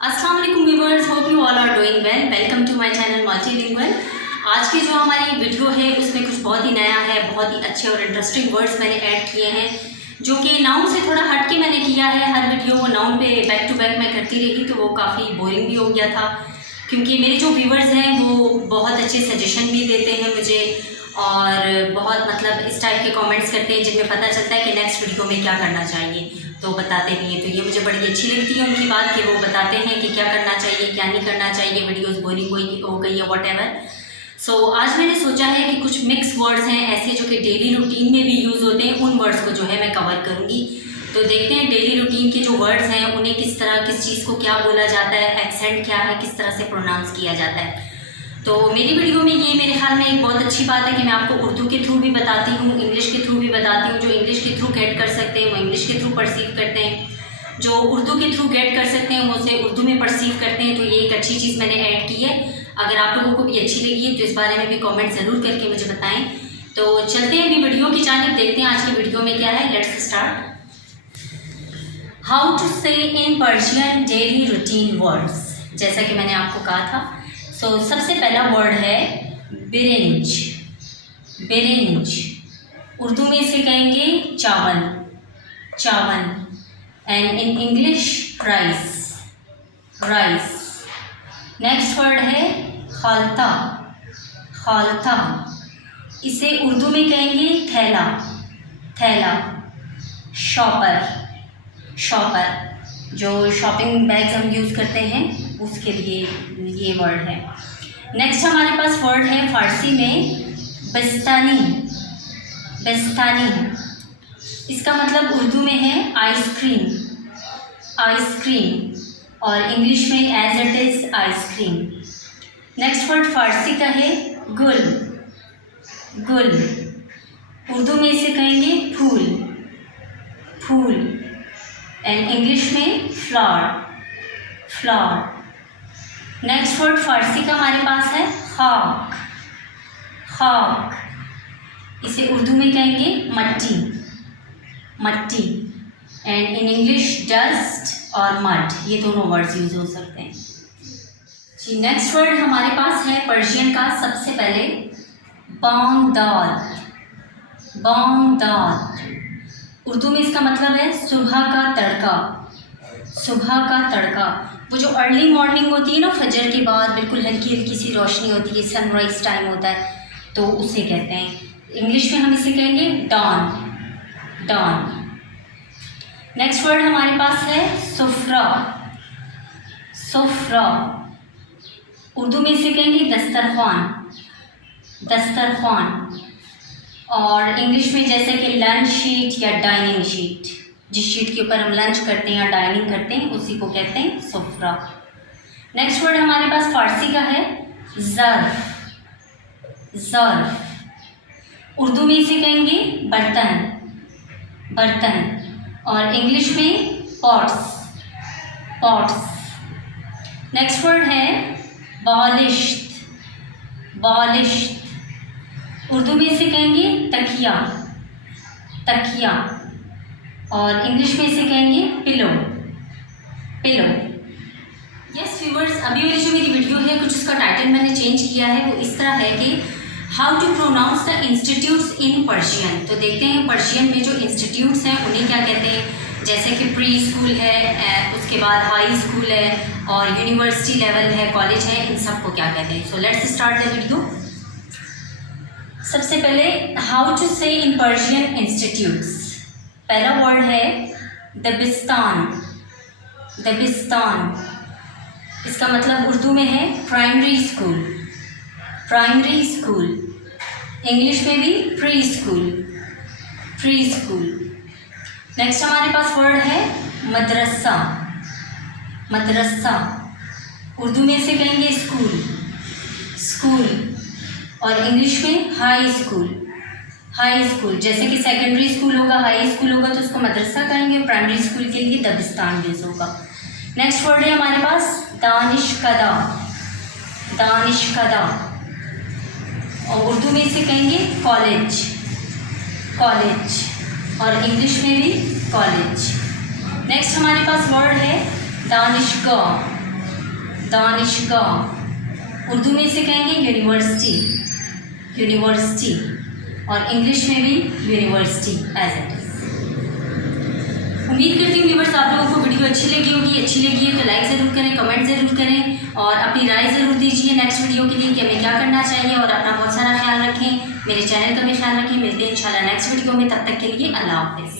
अस्सलाम वालेकुम viewers, hope you all are doing well. Welcome to my channel multilingual. आज की जो हमारी वीडियो है उसमें कुछ बहुत ही नया है, बहुत ही अच्छे और इंटरेस्टिंग वर्ड्स मैंने ऐड किए हैं जो कि नाउन से थोड़ा हट के मैंने किया है। हर वीडियो वो नाउन पे बैक टू बैक मैं करती रही तो वो काफ़ी बोरिंग भी हो गया था, क्योंकि मेरे जो व्यूअर्स हैं वो बहुत अच्छे सजेशन भी देते हैं मुझे और बहुत मतलब इस टाइप के कमेंट्स करते हैं जिनमें पता चलता है कि नेक्स्ट वीडियो में क्या करना चाहिए, तो बताते नहीं हैं। तो ये मुझे बड़ी अच्छी लगती है उनकी बात कि वो बताते हैं कि क्या करना चाहिए क्या नहीं करना चाहिए, वीडियोस बोरिंग हो गई है व्हाटएवर। सो आज मैंने सोचा है कि कुछ मिक्स वर्ड्स हैं ऐसे जो कि डेली रूटीन में भी यूज़ होते हैं, उन वर्ड्स को जो है मैं कवर करूँगी। तो देखते हैं डेली रूटीन के जो वर्ड्स हैं उन्हें किस तरह, किस चीज़ को क्या बोला जाता है, एक्सेंट क्या है, किस तरह से प्रोनाउंस किया जाता है। तो मेरी वीडियो में ये मेरे ख्याल में एक बहुत अच्छी बात है कि मैं आपको उर्दू के थ्रू भी बताती हूँ, इंग्लिश के थ्रू भी बताती हूँ। जो इंग्लिश के थ्रू गेट कर सकते हैं वो इंग्लिश के थ्रू परसीव करते हैं, जो उर्दू के थ्रू गेट कर सकते हैं वो उसे उर्दू में परसीव करते हैं। तो ये एक अच्छी चीज़ मैंने ऐड की है। अगर आप लोगों को भी अच्छी लगी है तो इस बारे में भी कमेंट ज़रूर करके मुझे बताएं। तो चलते हैं अभी वीडियो की जानिब, देखते हैं आज की वीडियो में क्या है। Let's start. हाउ टू से in Persian daily routine words, जैसा कि मैंने आपको कहा था। सबसे पहला वर्ड है बिरिंज। बिरिंज उर्दू में इसे कहेंगे चावल, चावल। And in English rice, rice. Next word है खालता, खालता। इसे उर्दू में कहेंगे थैला, थैला। Shopper, shopper. जो शॉपिंग बैग्स हम यूज़ करते हैं उसके लिए ये वर्ड है। नेक्स्ट हमारे पास वर्ड है फारसी में बस्तानी, बस्तानी। इसका मतलब उर्दू में है आइसक्रीम, आइसक्रीम, और इंग्लिश में as it is ice cream. Next word Farsi का है गुल, गुल। उर्दू में इसे कहेंगे फूल, फूल, एंड इंग्लिश में flower, flower. Next word Farsi का हमारे पास है खाक, खाक। इसे उर्दू में कहेंगे मट्टी, मट्टी, एंड इन इंग्लिश डस्ट और मड। ये दोनों वर्ड्स यूज हो सकते हैं जी। नेक्स्ट वर्ड हमारे पास है पर्शियन का सबसे पहले बामदाद, बामदाद। उर्दू में इसका मतलब है सुबह का तड़का, सुबह का तड़का। वो जो अर्ली मॉर्निंग होती है ना, फजर के बाद बिल्कुल हल्की हल्की सी रोशनी होती है, सनराइज टाइम होता है, तो उसे कहते हैं। इंग्लिश में हम इसे कहेंगे डॉन, डॉन। नेक्स्ट वर्ड हमारे पास है सुफ्रा, सुफ्रा। उर्दू में इसे कहेंगे दस्तरख्वान, दस्तरख्वान, और इंग्लिश में जैसे कि लंच शीट या डाइनिंग शीट, जिस शीट के ऊपर हम लंच करते हैं या डाइनिंग करते हैं उसी को कहते हैं सुफ्रा। नेक्स्ट वर्ड हमारे पास फारसी का है ज़र्फ़, ज़र्फ़। उर्दू में इसे कहेंगे बर्तन, बर्तन, और इंग्लिश में पॉट्स, पॉट्स। नेक्स्ट वर्ड है बॉलिश्त, बॉलिश्त। उर्दू में इसे कहेंगे तकिया, तकिया, और इंग्लिश में इसे कहेंगे पिलो, पिलो। यस व्यूअर्स, अभी वाली जो मेरी वीडियो है कुछ उसका टाइटल मैंने चेंज किया है। वो इस तरह है कि how to pronounce the institutes in Persian. तो देखते हैं पर्शियन में जो इंस्टीट्यूट्स हैं उन्हें क्या कहते हैं। जैसे कि प्री स्कूल है, उसके बाद हाई स्कूल है, और यूनिवर्सिटी लेवल है, कॉलेज है, इन सब को क्या कहते हैं। So let's start the video. सबसे पहले हाउ टू से इन पर्शियन इंस्टीट्यूट्स। पहला वर्ड है दबिस्तान, दबिस्तान। इसका मतलब उर्दू में है primary school, primary school. English में भी pre school, pre school. Next हमारे पास वर्ड है मदरसा, मदरसा। उर्दू में इसे कहेंगे स्कूल, स्कूल, और इंग्लिश में हाई स्कूल, हाई स्कूल। जैसे कि सेकेंडरी स्कूल होगा, हाई स्कूल होगा तो उसको मदरसा कहेंगे, प्राइमरी स्कूल के लिए दबिस्तान यूज होगा। नेक्स्ट वर्ड है हमारे पास दानिशकदा, दानिशकदा, और उर्दू में इसे कहेंगे कॉलेज, कॉलेज, और इंग्लिश में भी कॉलेज। नेक्स्ट हमारे पास वर्ड है दानिशगाह, दानिशगाह, उर्दू में इसे कहेंगे यूनिवर्सिटी, यूनिवर्सिटी, और इंग्लिश में भी यूनिवर्सिटी एज इट इज। उम्मीद करती हूँ व्यूअर्स आप लोगों को वीडियो अच्छी लगी होगी। अच्छी लगी है तो लाइक ज़रूर करें, कमेंट ज़रूर करें और अपनी राय ज़रूर दीजिए नेक्स्ट वीडियो के लिए कि हमें क्या करना चाहिए। और अपना बहुत सारा ख्याल रखें, मेरे चैनल का भी ख्याल रखें। मिलते हैं इंशाल्लाह नेक्स्ट वीडियो में, तब तक के लिए अल्लाह हाफ़िज़।